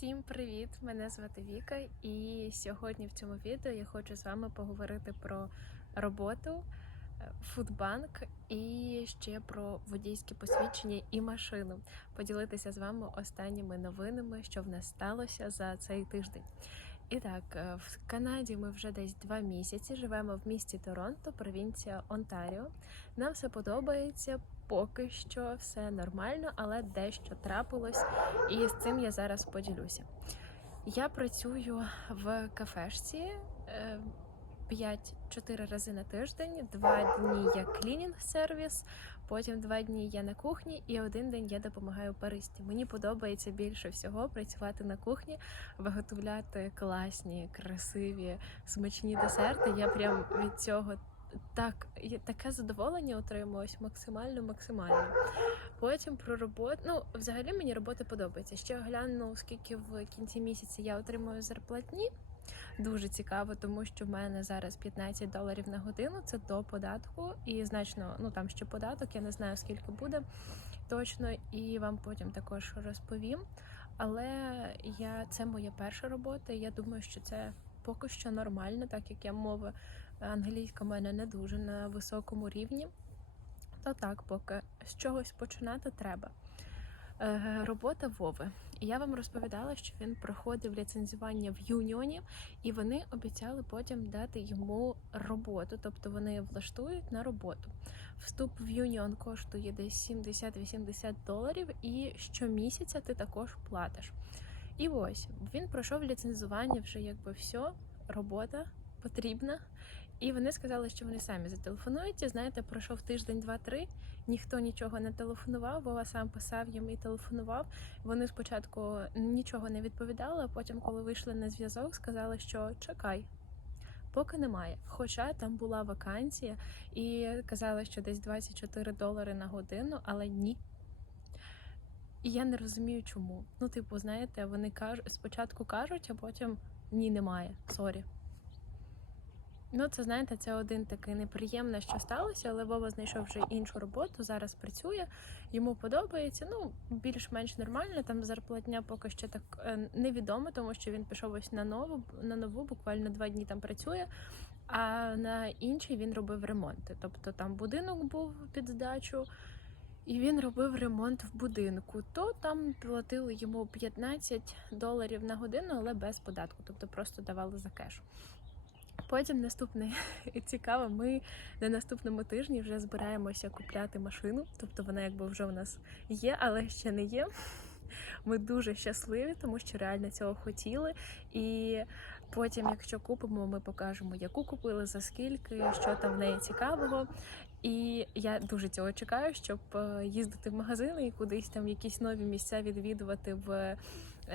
Всім привіт! Мене звати Віка, і сьогодні в цьому відео я хочу з вами поговорити про роботу, е, фудбанк і ще про водійське посвідчення і машину. Поділитися з вами останніми новинами, що в нас сталося за цей тиждень. І так, е, в Канаді ми вже десь два місяці живемо в місті Торонто, провінція Онтаріо. Нам все подобається, поки що все нормально, але дещо трапилось, і з цим я зараз поділюся. Я працюю в кафешці 5-4 рази на тиждень. Два дні я клінінг сервіс, потім два дні я на кухні, і один день я допомагаю баристі. Мені подобається більше всього працювати на кухні, виготовляти класні, красиві, смачні десерти. Я прям від цього так, таке задоволення отримуюсь максимально, максимально. Потім про роботу. Ну, взагалі мені робота подобається. Ще гляну, скільки в кінці місяця я отримую зарплатні. Дуже цікаво, тому що в мене зараз 15 доларів на годину. Це до податку, і значно, ну там ще податок. Я не знаю скільки буде точно, і вам потім також розповім. Але я це моя перша робота. і Я думаю, що це поки що нормально, так як я мова англійська в мене не дуже на високому рівні. То так, поки з чогось починати треба. Е, Робота Вови. Я вам розповідала, що він проходив ліцензування в юніоні, і вони обіцяли потім дати йому роботу, тобто вони влаштують на роботу. Вступ в юніон коштує десь 70-80 доларів, і щомісяця ти також платиш. І ось він пройшов ліцензування, вже якби все, робота потрібна. І вони сказали, що вони самі зателефонують. І, знаєте, пройшов тиждень, два-три. Ніхто нічого не телефонував, Вова сам писав їм і телефонував. Вони спочатку нічого не відповідали, а потім, коли вийшли на зв'язок, сказали, що чекай. Поки немає. Хоча там була вакансія, і казали, що десь 24 долари на годину, але ні. І я не розумію, чому. Ну, типу, знаєте, вони кажуть, спочатку кажуть, а потім ні, немає. Сорі. Ну, це знаєте, це один такий неприємне, що сталося, але Вова знайшов вже іншу роботу, зараз працює, йому подобається. Ну, більш-менш нормально. Там зарплатня поки що так е, невідомо, тому що він пішов ось на нову на нову, буквально два дні там працює. А на інший він робив ремонти. Тобто там будинок був під здачу, і він робив ремонт в будинку. То там платили йому 15 доларів на годину, але без податку, тобто просто давали за кеш. Потім наступне цікаво, ми на наступному тижні вже збираємося купляти машину. Тобто вона якби вже у нас є, але ще не є. Ми дуже щасливі, тому що реально цього хотіли. І потім, якщо купимо, ми покажемо, яку купили, за скільки, що там в неї цікавого. І я дуже цього чекаю, щоб е, їздити в магазини і кудись там якісь нові місця відвідувати в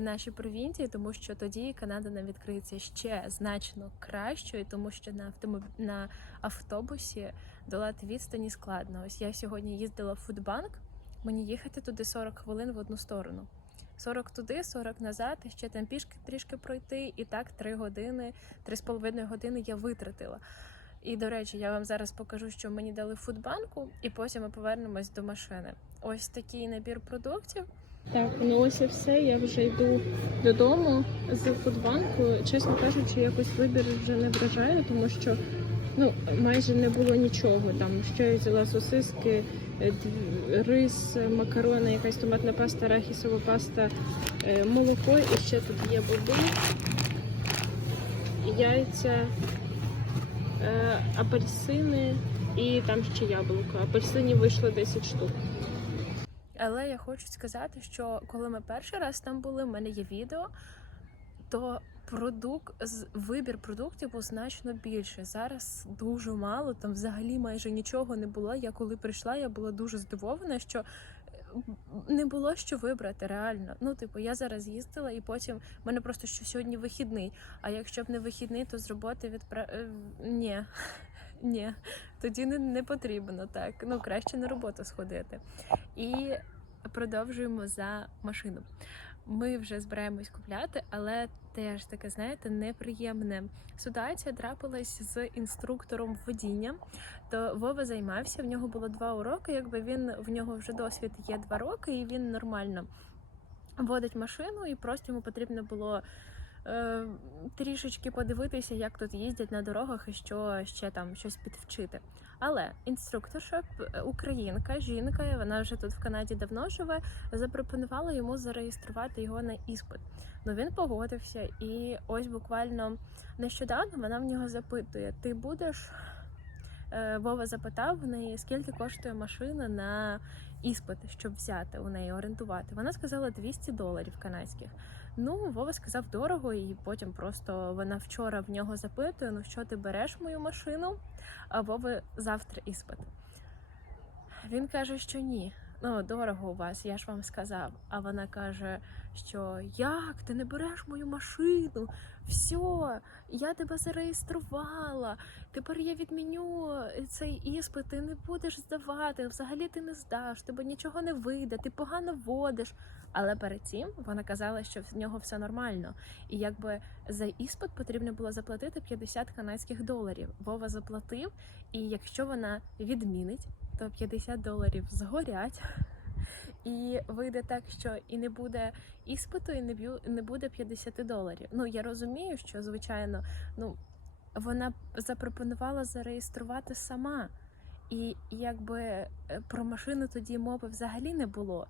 нашій провінції, тому що тоді Канада нам відкриється ще значно кращою, тому що на на автобусі долати відстані складно. Ось я сьогодні їздила в фудбанк. Мені їхати туди 40 хвилин в одну сторону. 40 туди, 40 назад, ще там пішки трішки пройти, і так 3 години, 3,5 години я витратила. І, до речі, я вам зараз покажу, що мені дали в фудбанку, і потім ми повернемось до машини. Ось такий набір продуктів. Так, ну ось і все. Я вже йду додому з фудбанку. Чесно кажучи, якось вибір вже не вражає, тому що ну майже не було нічого. Там що я взяла сосиски, е, рис, макарони, якась томатна паста, арахісова паста, е, молоко і ще тут є боби, яйця, е, апельсини і там ще яблуко. Апельсинів вийшло 10 штук. Але я хочу сказати, що коли ми перший раз там були, в мене є відео, то продукт вибір продуктів був значно більше. Зараз дуже мало, там взагалі майже нічого не було. Я коли прийшла, я була дуже здивована, що е, не було що вибрати реально. Ну, типу, я зараз їздила, і потім в мене просто що сьогодні вихідний. А якщо б не вихідний, то з роботи відпра... е, Ні. Ні, тоді не, не потрібно так. Ну краще на роботу сходити. І продовжуємо за машину. Ми вже збираємось купляти, але теж таке, знаєте, неприємне ситуація трапилась з інструктором водіння. То Вова займався, в нього було два уроки. Якби він в нього вже досвід є два роки, і він нормально водить машину, і просто йому потрібно було е, трішечки подивитися, як тут їздять на дорогах і що ще там щось підвчити. Але інструкторша, українка, жінка, вона вже тут в Канаді давно живе, запропонувала йому зареєструвати його на іспит. Ну він погодився, і ось буквально нещодавно вона в нього запитує: Ти будеш? Е, Вова запитав в неї, скільки коштує машина на іспит, щоб взяти у неї орендувати. Вона сказала 200 доларів канадських. Ну, Вова сказав дорого, і потім просто вона вчора в нього запитує: ну що ти береш мою машину? А Вова завтра іспит. Він каже, що ні. Ну, дорого у вас, я ж вам сказав. А вона каже, що як ти не береш мою машину? Все, я тебе зареєструвала. Тепер я відміню цей іспит, ти не будеш здавати. Взагалі ти не здаш, тебе нічого не вийде, ти погано водиш. Але перед цим вона казала, що в нього все нормально. І якби за іспит потрібно було заплатити 50 канадських доларів. Вова заплатив, і якщо вона відмінить, то 50 доларів згорять. І вийде так, що і не буде іспиту, і не б'ю не буде 50 доларів. Ну я розумію, що звичайно, ну вона запропонувала зареєструвати сама, і якби е, про машину тоді мови взагалі не було.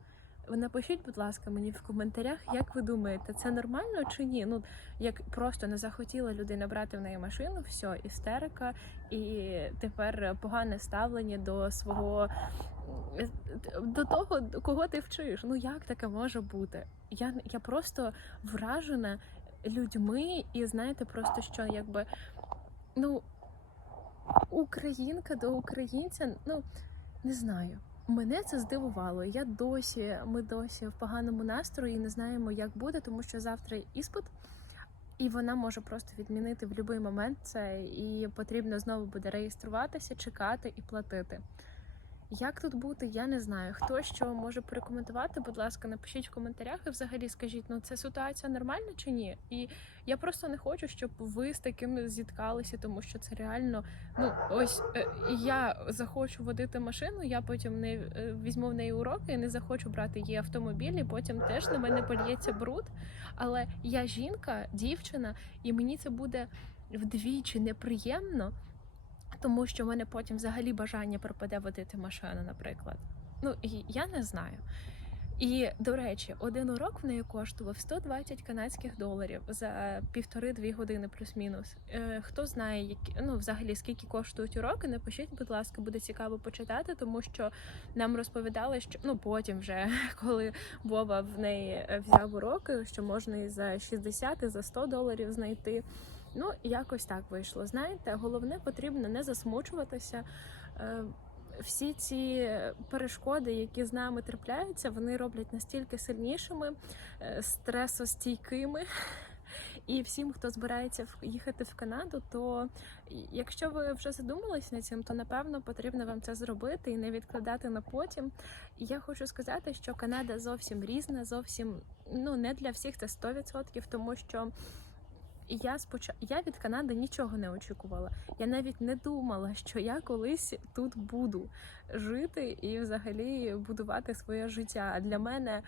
Напишіть, будь ласка, мені в коментарях, як ви думаєте, це нормально чи ні? Ну як просто не захотіла людина брати в неї машину, все, істерика, і тепер погане ставлення до свого до того, кого ти вчиш. Ну як таке може бути? Я, я просто вражена людьми, і знаєте, просто що якби ну українка до українця, ну не знаю. Мене це здивувало. Я досі, ми досі в поганому настрої не знаємо, як буде, тому що завтра іспит, і вона може просто відмінити в будь-який момент це, і потрібно знову буде реєструватися, чекати і платити. Як тут бути, я не знаю. Хто що може порекомендувати, будь ласка, напишіть в коментарях і взагалі скажіть, ну це ситуація нормальна чи ні? І я просто не хочу, щоб ви з таким зіткалися, тому що це реально. Ну ось е, я захочу водити машину, я потім не е, візьму в неї уроки і не захочу брати її автомобіль, і потім теж на мене польється бруд. Але я жінка, дівчина, і мені це буде вдвічі неприємно тому що в мене потім взагалі бажання пропаде водити машину, наприклад. Ну і я не знаю. І до речі, один урок в неї коштував 120 канадських доларів за півтори-дві години, плюс-мінус. Е, хто знає, які ну взагалі скільки коштують уроки? Напишіть, будь ласка, буде цікаво почитати, тому що нам розповідали, що ну потім, вже коли Вова в неї е, взяв уроки, що можна і за 60, і за 100 доларів знайти. Ну, якось так вийшло. Знаєте, головне потрібно не засмучуватися. Е, Всі ці перешкоди, які з нами трапляються, вони роблять настільки сильнішими, е, стресостійкими. І всім, хто збирається їхати в Канаду, то якщо ви вже задумались над цим, то напевно потрібно вам це зробити і не відкладати на потім. І я хочу сказати, що Канада зовсім різна, зовсім ну не для всіх це 100%, тому що я спочатку я від Канади нічого не очікувала. Я навіть не думала, що я колись тут буду жити і взагалі будувати своє життя. А для мене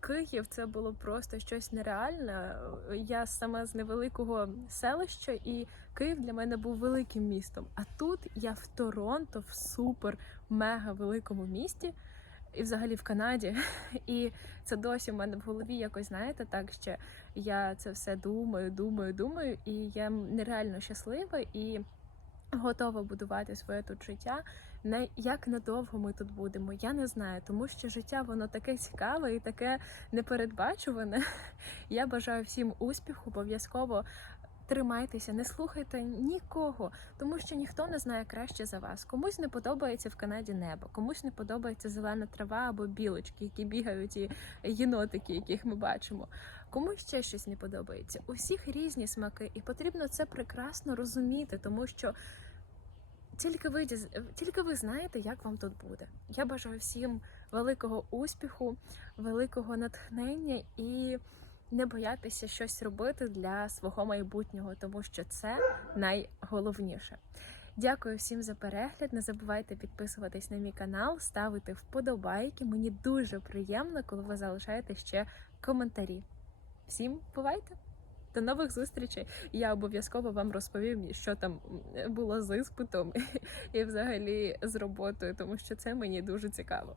Київ це було просто щось нереальне. Я саме з невеликого селища, і Київ для мене був великим містом. А тут я в Торонто, в супер мега великому місті. І взагалі в Канаді, і це досі в мене в голові якось знаєте, так ще я це все думаю, думаю, думаю, і я нереально щаслива і готова будувати своє тут життя. Не як надовго ми тут будемо, я не знаю, тому що життя воно таке цікаве і таке непередбачуване. Я бажаю всім успіху, обов'язково. Тримайтеся, не слухайте нікого, тому що ніхто не знає краще за вас. Комусь не подобається в Канаді небо, комусь не подобається зелена трава або білочки, які бігають, і єнотики, яких ми бачимо. Комусь ще щось не подобається. У всіх різні смаки, і потрібно це прекрасно розуміти, тому що тільки ви тільки ви знаєте, як вам тут буде. Я бажаю всім великого успіху, великого натхнення і не боятися щось робити для свого майбутнього, тому що це найголовніше. Дякую всім за перегляд. Не забувайте підписуватись на мій канал, ставити вподобайки. Мені дуже приємно, коли ви залишаєте ще коментарі. Всім бувайте! До нових зустрічей. Я обов'язково вам розповім, що там було з іспитом і взагалі з роботою, тому що це мені дуже цікаво.